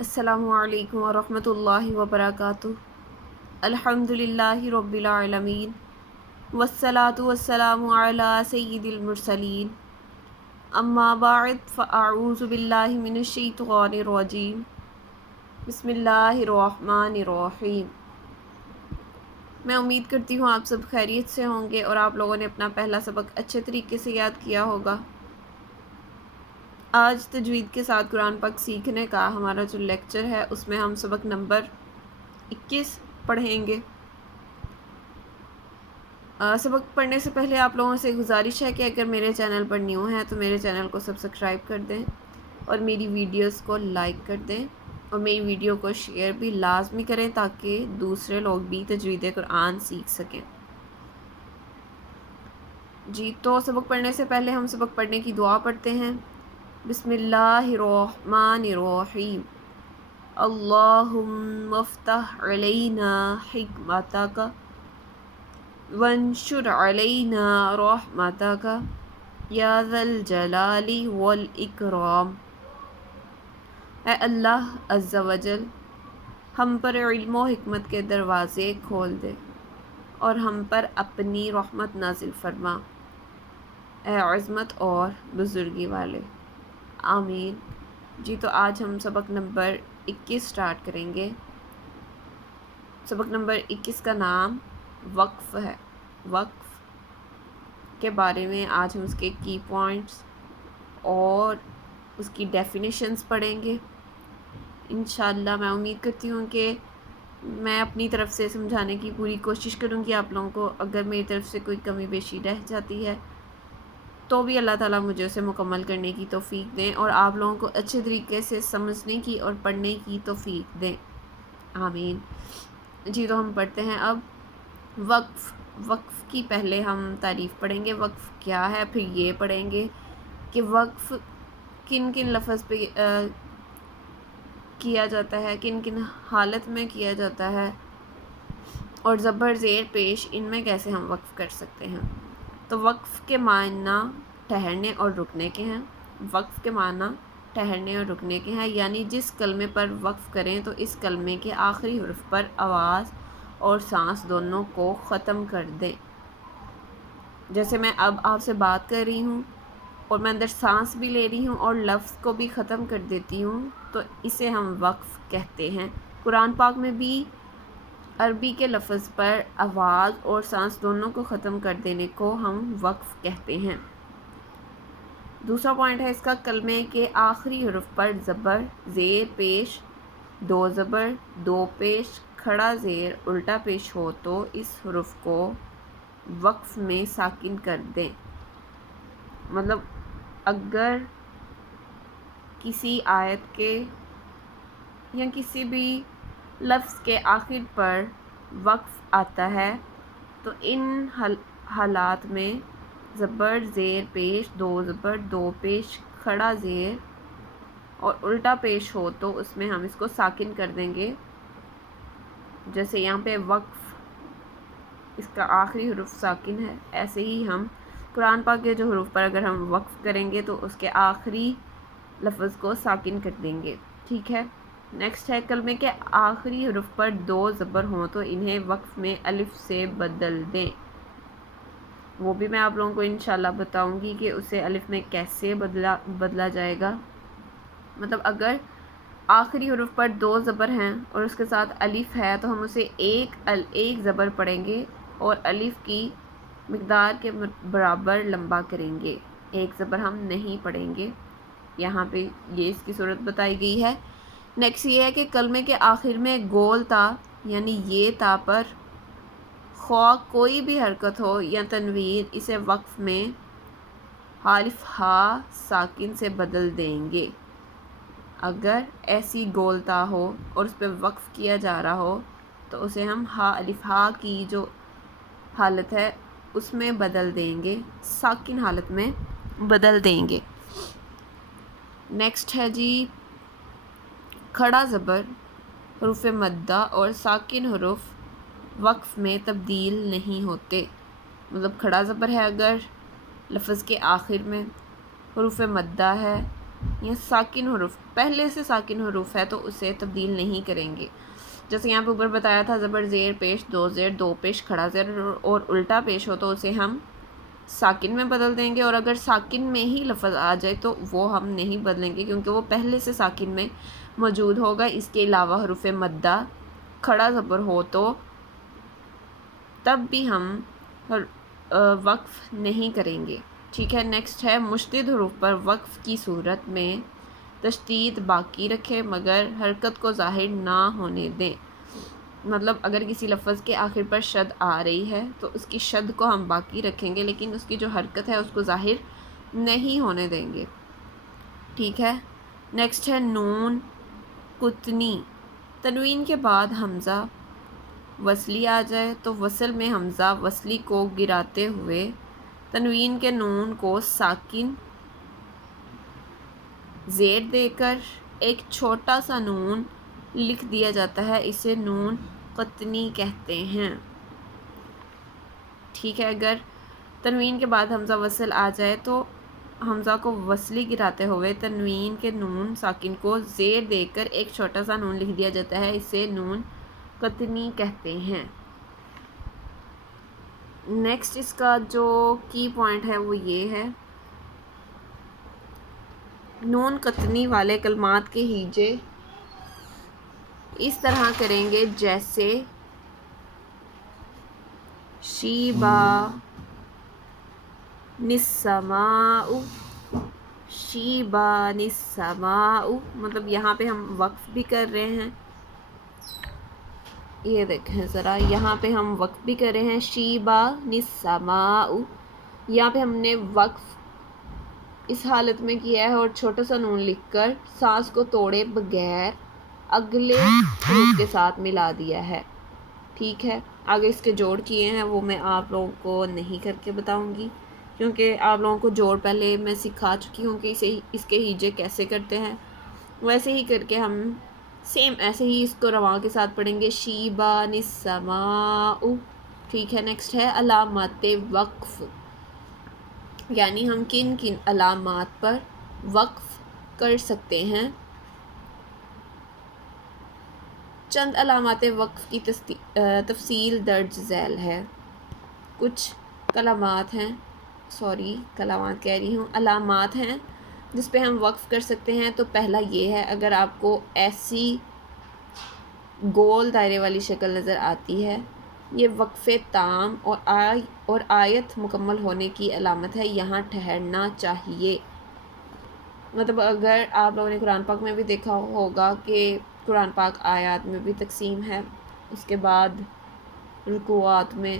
السلام علیکم ورحمۃ اللہ وبرکاتہ۔ الحمدللہ رب العالمین والصلاة والسلام علی سید المرسلین، اما بعد فاعوذ باللہ من الشیطان الرجیم، بسم اللہ الرحمن الرحیم۔ میں امید کرتی ہوں آپ سب خیریت سے ہوں گے اور آپ لوگوں نے اپنا پہلا سبق اچھے طریقے سے یاد کیا ہوگا۔ آج تجوید کے ساتھ قرآن پاک سیکھنے کا ہمارا جو لیکچر ہے اس میں ہم سبق نمبر 21 پڑھیں گے۔ سبق پڑھنے سے پہلے آپ لوگوں سے گزارش ہے کہ اگر میرے چینل پر نیو ہیں تو میرے چینل کو سبسکرائب کر دیں اور میری ویڈیوز کو لائک کر دیں اور میری ویڈیو کو شیئر بھی لازمی کریں تاکہ دوسرے لوگ بھی تجوید قرآن سیکھ سکیں۔ جی تو سبق پڑھنے سے پہلے ہم سبق پڑھنے کی دعا پڑھتے ہیں۔ بسم اللہ الرحمن الرحیم، اللہم افتح علینا حکمتک وانشر علینا رحمتک یا ذا الجلال والاکرام۔ اے اللہ عز و جل، ہم پر علم و حکمت کے دروازے کھول دے اور ہم پر اپنی رحمت نازل فرما، اے عظمت اور بزرگی والے، آمین۔ جی تو آج ہم سبق نمبر 21 سٹارٹ کریں گے۔ سبق نمبر 21 کا نام وقف ہے۔ وقف کے بارے میں آج ہم اس کے کی پوائنٹس اور اس کی ڈیفینیشنز پڑھیں گے انشاءاللہ۔ میں امید کرتی ہوں کہ میں اپنی طرف سے سمجھانے کی پوری کوشش کروں گی آپ لوگوں کو۔ اگر میری طرف سے کوئی کمی بیشی رہ جاتی ہے تو بھی اللہ تعالیٰ مجھے اسے مکمل کرنے کی توفیق دیں اور آپ لوگوں کو اچھے طریقے سے سمجھنے کی اور پڑھنے کی توفیق دیں، آمین۔ جی تو ہم پڑھتے ہیں اب وقف۔ وقف کی پہلے ہم تعریف پڑھیں گے، وقف کیا ہے، پھر یہ پڑھیں گے کہ وقف کن کن لفظ پہ کیا جاتا ہے، کن کن حالت میں کیا جاتا ہے، اور زبر زیر پیش ان میں کیسے ہم وقف کر سکتے ہیں۔ تو وقف کے معنی ٹھہرنے اور رکنے کے ہیں۔ وقف کے معنی ٹھہرنے اور رکنے کے ہیں، یعنی جس کلمے پر وقف کریں تو اس کلمے کے آخری حرف پر آواز اور سانس دونوں کو ختم کر دیں۔ جیسے میں اب آپ سے بات کر رہی ہوں اور میں اندر سانس بھی لے رہی ہوں اور لفظ کو بھی ختم کر دیتی ہوں تو اسے ہم وقف کہتے ہیں۔ قرآن پاک میں بھی عربی کے لفظ پر آواز اور سانس دونوں کو ختم کر دینے کو ہم وقف کہتے ہیں۔ دوسرا پوائنٹ ہے اس کا، کلمے کے آخری حرف پر زبر زیر پیش، دو زبر دو پیش، کھڑا زیر الٹا پیش ہو تو اس حرف کو وقف میں ساکن کر دیں۔ مطلب اگر کسی آیت کے یا کسی بھی لفظ کے آخر پر وقف آتا ہے تو ان حالات میں زبر زیر پیش، دو زبر دو پیش، کھڑا زیر اور الٹا پیش ہو تو اس میں ہم اس کو ساکن کر دیں گے۔ جیسے یہاں پہ وقف اس کا آخری حرف ساکن ہے، ایسے ہی ہم قرآن پاک کے جو حروف پر اگر ہم وقف کریں گے تو اس کے آخری لفظ کو ساکن کر دیں گے، ٹھیک ہے۔ نیکسٹ ہے، کلمے کے آخری حرف پر دو زبر ہوں تو انہیں وقف میں الف سے بدل دیں۔ وہ بھی میں آپ لوگوں کو انشاءاللہ بتاؤں گی کہ اسے الف میں کیسے بدلا جائے گا۔ مطلب اگر آخری حرف پر دو زبر ہیں اور اس کے ساتھ الف ہے تو ہم اسے ایک زبر پڑھیں گے اور الف کی مقدار کے برابر لمبا کریں گے، ایک زبر ہم نہیں پڑھیں گے۔ یہاں پہ یہ اس کی صورت بتائی گئی ہے۔ نیکسٹ یہ ہے کہ کلمے کے آخر میں گول تا یعنی یہ تا پر خواہ کوئی بھی حرکت ہو یا تنوین، اسے وقف میں حرف ہا ساکن سے بدل دیں گے۔ اگر ایسی گول تا ہو اور اس پہ وقف کیا جا رہا ہو تو اسے ہم الف ہا کی جو حالت ہے اس میں بدل دیں گے، ساکن حالت میں بدل دیں گے۔ نیکسٹ ہے جی، کھڑا زبر حروف مدہ اور ساکن حروف وقف میں تبدیل نہیں ہوتے۔ مطلب کھڑا زبر ہے اگر لفظ کے آخر میں، حروف مدہ ہے یہ ساکن حروف پہلے سے ساکن حروف ہے تو اسے تبدیل نہیں کریں گے. جیسے یہاں پہ اوپر بتایا تھا زبر زیر پیش دو زیر دو پیش کھڑا زیر اور الٹا پیش ہو تو اسے ہم ساکن میں بدل دیں گے, اور اگر ساکن میں ہی لفظ آ جائے تو وہ ہم نہیں بدلیں گے کیونکہ وہ پہلے سے ساکن میں موجود ہوگا. اس کے علاوہ حروف مدہ کھڑا زبر ہو تو تب بھی ہم وقف نہیں کریں گے. ٹھیک ہے, نیکسٹ ہے مشدد حروف پر وقف کی صورت میں تشدید باقی رکھے مگر حرکت کو ظاہر نہ ہونے دیں. مطلب اگر کسی لفظ کے آخر پر شد آ رہی ہے تو اس کی شد کو ہم باقی رکھیں گے لیکن اس کی جو حرکت ہے اس کو ظاہر نہیں ہونے دیں گے. ٹھیک ہے, نیکسٹ ہے نون قطنی. تنوین کے بعد حمزہ وصلی آ جائے تو وصل میں حمزہ وصلی کو گراتے ہوئے تنوین کے نون کو ساکن زیر دے کر ایک چھوٹا سا نون لکھ دیا جاتا ہے, اسے نون قطنی کہتے ہیں. ٹھیک ہے, اگر تنوین کے بعد حمزہ وصل آ جائے تو حمزہ کو وصلی گراتے ہوئے تنوین کے نون ساکن کو زیر دے کر ایک چھوٹا سا نون لکھ دیا جاتا ہے, اسے نون قطنی کہتے ہیں. نیکسٹ اس کا جو کی پوائنٹ ہے وہ یہ ہے, نون قطنی والے کلمات کے ہیجے اس طرح کریں گے جیسے شیبا نسماء شیبا نسماء. مطلب یہاں پہ ہم وقف بھی کر رہے ہیں, یہ دیکھیں ذرا, یہاں پہ ہم وقف بھی کر رہے ہیں شیبا نسماء. یہاں پہ ہم نے وقف اس حالت میں کیا ہے اور چھوٹا سا نون لکھ کر سانس کو توڑے بغیر اگلے حروف کے ساتھ ملا دیا ہے. ٹھیک ہے, آگے اس کے جوڑ کیے ہیں وہ میں آپ لوگوں کو نہیں کر کے بتاؤں گی کیونکہ آپ لوگوں کو جوڑ پہلے میں سکھا چکی ہوں کہ اس کے ہیجے کیسے کرتے ہیں. ویسے ہی کر کے ہم سیم ایسے ہی اس کو رواں کے ساتھ پڑھیں گے شیبا نسماء. ٹھیک ہے, نیکسٹ ہے علامات وقف, یعنی ہم کن کن علامات پر وقف کر سکتے ہیں. چند علامات وقف کی تفصیل درج ذیل ہے. کچھ کلمات ہیں کلمات کہہ رہی ہوں علامات ہیں جس پہ ہم وقف کر سکتے ہیں. تو پہلا یہ ہے, اگر آپ کو ایسی گول دائرے والی شکل نظر آتی ہے یہ وقف تام اور آیت مکمل ہونے کی علامت ہے, یہاں ٹھہرنا چاہیے. مطلب اگر آپ لوگوں نے قرآن پاک میں بھی دیکھا ہوگا کہ قرآن پاک آیات میں بھی تقسیم ہے, اس کے بعد رکوعات میں,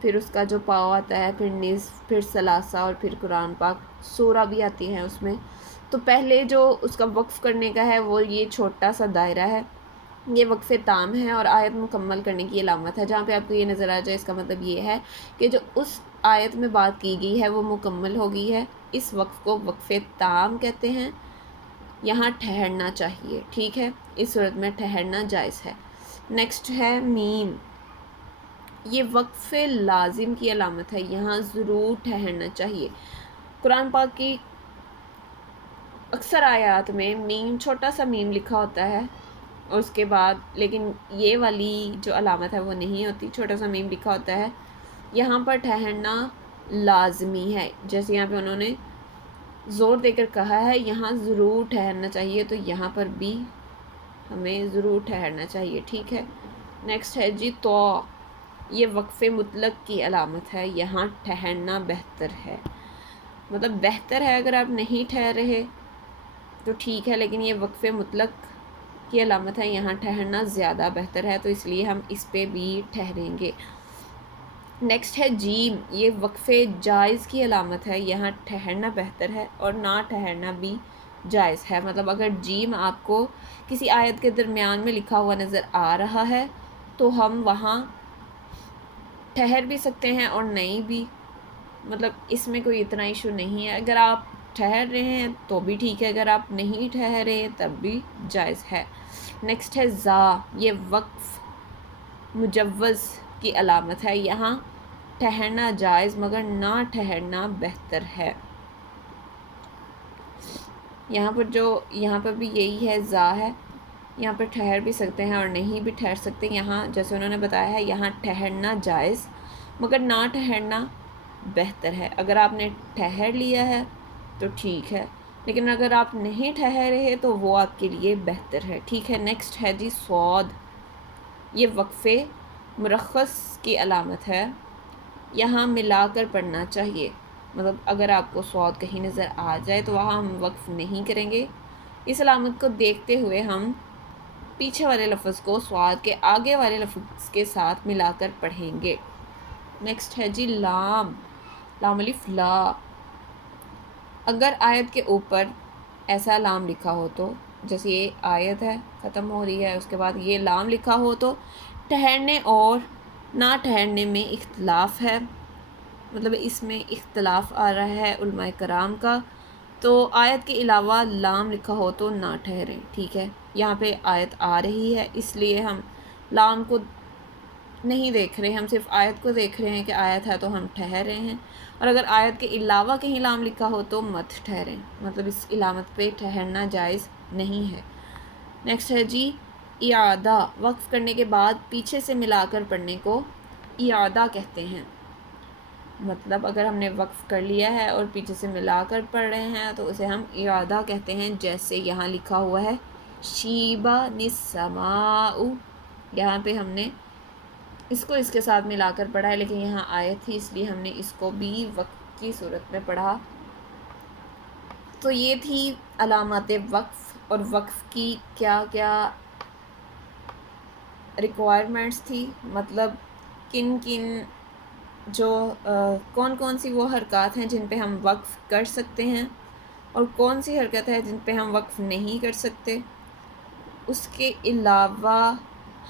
پھر اس کا جو پاؤ آتا ہے, پھر نصف, پھر ثلاثہ, اور پھر قرآن پاک سورہ بھی آتی ہے اس میں. تو پہلے جو اس کا وقف کرنے کا ہے وہ یہ چھوٹا سا دائرہ ہے, یہ وقف تام ہے اور آیت مکمل کرنے کی علامت ہے. جہاں پہ آپ کو یہ نظر آ جائے اس کا مطلب یہ ہے کہ جو اس آیت میں بات کی گئی ہے وہ مکمل ہو گئی ہے. اس وقف کو وقف تام کہتے ہیں, یہاں ٹھہرنا چاہیے. ٹھیک ہے, اس صورت میں ٹھہرنا جائز ہے. نیکسٹ ہے میم, یہ وقف لازم کی علامت ہے, یہاں ضرور ٹھہرنا چاہیے. قرآن پاک کی اکثر آیات میں میم چھوٹا سا میم لکھا ہوتا ہے اور اس کے بعد, لیکن یہ والی جو علامت ہے وہ نہیں ہوتی, چھوٹا سا میم لکھا ہوتا ہے. یہاں پر ٹھہرنا لازمی ہے, جیسے یہاں پہ انہوں نے زور دے کر کہا ہے یہاں ضرور ٹھہرنا چاہیے, تو یہاں پر بھی ہمیں ضرور ٹھہرنا چاہیے. ٹھیک ہے, نیکسٹ ہے جی تو, یہ وقف مطلق کی علامت ہے, یہاں ٹھہرنا بہتر ہے. مطلب بہتر ہے, اگر آپ نہیں ٹھہر رہے تو ٹھیک ہے, لیکن یہ وقف مطلق کی علامت ہے, یہاں ٹھہرنا زیادہ بہتر ہے, تو اس لیے ہم اس پہ بھی ٹھہریں گے. نیکسٹ ہے جیم, یہ وقف جائز کی علامت ہے, یہاں ٹھہرنا بہتر ہے اور نہ ٹھہرنا بھی جائز ہے. مطلب اگر جیم آپ کو کسی آیت کے درمیان میں لکھا ہوا نظر آ رہا ہے تو ہم وہاں ٹھہر بھی سکتے ہیں اور نہیں بھی, مطلب اس میں کوئی اتنا ایشو نہیں ہے. اگر آپ ٹھہر رہے ہیں تو بھی ٹھیک ہے, اگر آپ نہیں ٹھہرے تب بھی جائز ہے. نیکسٹ ہے زا, یہ وقف مجوز کی علامت ہے, یہاں ٹھہرنا جائز مگر نہ ٹھہرنا بہتر ہے. یہاں پر بھی یہی ہے، زا ہے، یہاں پر ٹھہر بھی سکتے ہیں اور نہیں بھی ٹھہر سکتے. یہاں جیسے انہوں نے بتایا ہے یہاں ٹھہرنا جائز مگر نہ ٹھہرنا بہتر ہے. اگر آپ نے ٹھہر لیا ہے تو ٹھیک ہے، لیکن اگر آپ نہیں ٹھہرے تو وہ آپ کے لیے بہتر ہے. ٹھیک ہے. نیکسٹ ہے جی صاد. یہ وقفے مرخص کی علامت ہے. یہاں ملا کر پڑھنا چاہیے. مطلب اگر آپ کو صاد کہیں نظر آ جائے تو وہاں ہم وقف نہیں کریں گے. اس علامت کو دیکھتے ہوئے ہم پیچھے والے لفظ کو صاد کے آگے والے لفظ کے ساتھ ملا کر پڑھیں گے. نیکسٹ ہے جی لام. لام الف لا. اگر آیت کے اوپر ایسا لام لکھا ہو تو، جیسے یہ آیت ہے ختم ہو رہی ہے، اس کے بعد یہ لام لکھا ہو تو ٹھہرنے اور نہ ٹھہرنے میں اختلاف ہے. مطلب اس میں اختلاف آ رہا ہے علماء کرام کا. تو آیت کے علاوہ لام لکھا ہو تو نہ ٹھہریں. ٹھیک ہے. یہاں پہ آیت آ رہی ہے اس لیے ہم لام کو نہیں دیکھ رہے، ہم صرف آیت کو دیکھ رہے ہیں کہ آیت ہے تو ہم ٹھہر رہے ہیں. اور اگر آیت کے علاوہ کہیں لام لکھا ہو تو مت ٹھہریں. مطلب اس علامت پہ ٹھہرنا جائز نہیں ہے. نیکسٹ ہے جی اعادہ. وقف کرنے کے بعد پیچھے سے ملا کر پڑھنے کو اعادہ کہتے ہیں. مطلب اگر ہم نے وقف کر لیا ہے اور پیچھے سے ملا کر پڑھ رہے ہیں تو اسے ہم اعادہ کہتے ہیں. جیسے یہاں لکھا ہوا ہے شیبہ السماء. یہاں پہ ہم نے اس کو اس کے ساتھ ملا کر پڑھا ہے، لیکن یہاں آیت تھی اس لیے ہم نے اس کو بھی وقف کی صورت میں پڑھا. تو یہ تھی علامات وقف اور وقف کی کیا کیا ریکوائرمنٹس تھی. مطلب کون کون سی وہ حرکات ہیں جن پہ ہم وقف کر سکتے ہیں اور کون سی حرکت ہے جن پہ ہم وقف نہیں کر سکتے. اس کے علاوہ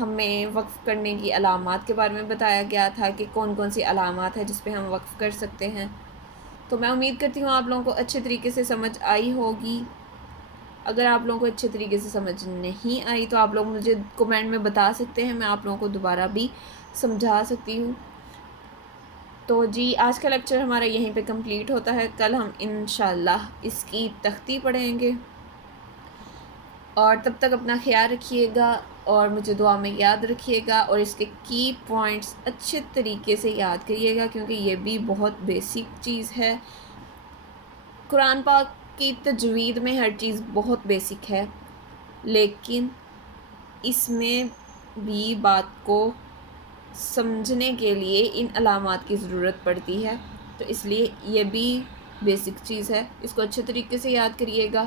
ہمیں وقف کرنے کی علامات کے بارے میں بتایا گیا تھا کہ کون کون سی علامات ہے جس پہ ہم وقف کر سکتے ہیں. تو میں امید کرتی ہوں آپ لوگوں کو اچھے طریقے سے سمجھ آئی ہوگی. اگر آپ لوگوں کو اچھے طریقے سے سمجھ نہیں آئی تو آپ لوگ مجھے کمنٹ میں بتا سکتے ہیں، میں آپ لوگوں کو دوبارہ بھی سمجھا سکتی ہوں. تو جی آج کا لیکچر ہمارا یہیں پہ کمپلیٹ ہوتا ہے. کل ہم انشاءاللہ اس کی تختی پڑھیں گے. اور تب تک اپنا خیال رکھیے گا اور مجھے دعا میں یاد رکھیے گا، اور اس کے کی پوائنٹس اچھے طریقے سے یاد کریے گا کیونکہ یہ بھی بہت بیسک چیز ہے. قرآن پاک کی تجوید میں ہر چیز بہت بیسک ہے، لیکن اس میں بھی بات کو سمجھنے کے لیے ان علامات کی ضرورت پڑتی ہے. تو اس لیے یہ بھی بیسک چیز ہے، اس کو اچھے طریقے سے یاد کریے گا.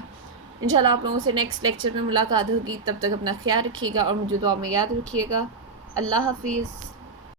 انشاءاللہ آپ لوگوں سے نیکسٹ لیکچر میں ملاقات ہوگی. تب تک اپنا خیال رکھیے گا اور مجھے دعا میں یاد رکھیے گا. اللہ حافظ.